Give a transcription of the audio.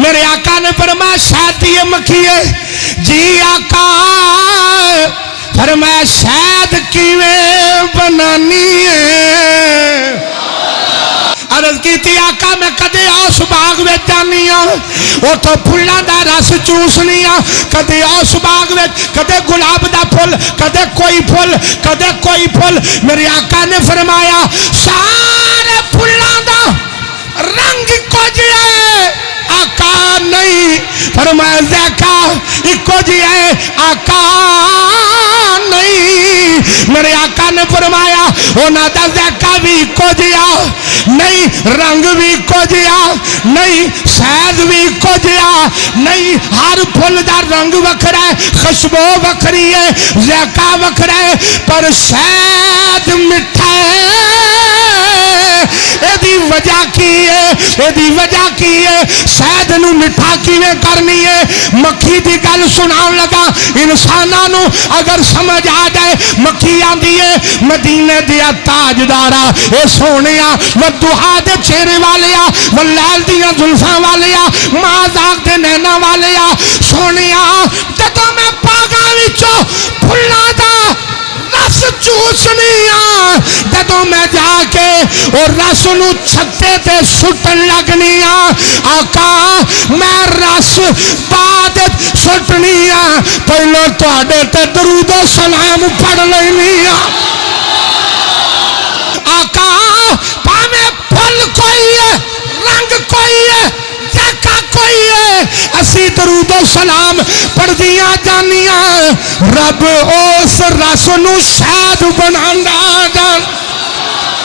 میرے آقا نے فرمایا شہد دی مکھی ہے جی آقا فرمایا شہد کیویں بنانی ہے عرض کی تھی آقا میں کدے اس باغ وچ جانی ہاں اوتھوں پھلاں دا رس چوسنی ہاں کدے اس باغ وچ کدے گلاب دا پھل کدے کوئی پھل میرے آقا نے فرمایا سارے پھلاں دا رنگ کچھ ہے آقا نہیں فرمایا ذائقہ اکو جی ہے آقا نہیں میرے آقا نے فرمایا اونا دا ذائقہ بھی اکو جیا نہیں رنگ بھی اکو جیا نہیں شہد بھی اکو جیا نہیں ہر پھل دا رنگ وکھرا ہے خوشبو وکھری ہے ذائقہ وکھرا ہے پر شہد مٹھا ہے ایدی وجہ کی ہے شہد نو مٹھا کیویں کرنی ہے مکھی دی گل سناؤں لگا انساناں نو اگر سمجھ آ جائے مکھی آندی ہے مدینے دیا تاجدارا اے سونیا ودوہا دے چہرے والیا واللیل دیا زلفاں والیا مازاق دے نینا والیا سونیا جدوں میں پاگا وچوں پھلا دا رس چوسنیاں جدوں میں جا کے اور رس نو چھتے تے سٹن لگنیاں آقا میں رس بادت سٹنیاں پہلو تواڈے تے درود و سلام پڑھ لینیاں آقا پاویں پھل کوئی ہے رنگ کوئی ہے ذائقہ کوئی ہے اسی درود و سلام پڑھ دیاں جانیاں رب اس رس نو شہد بناندا جان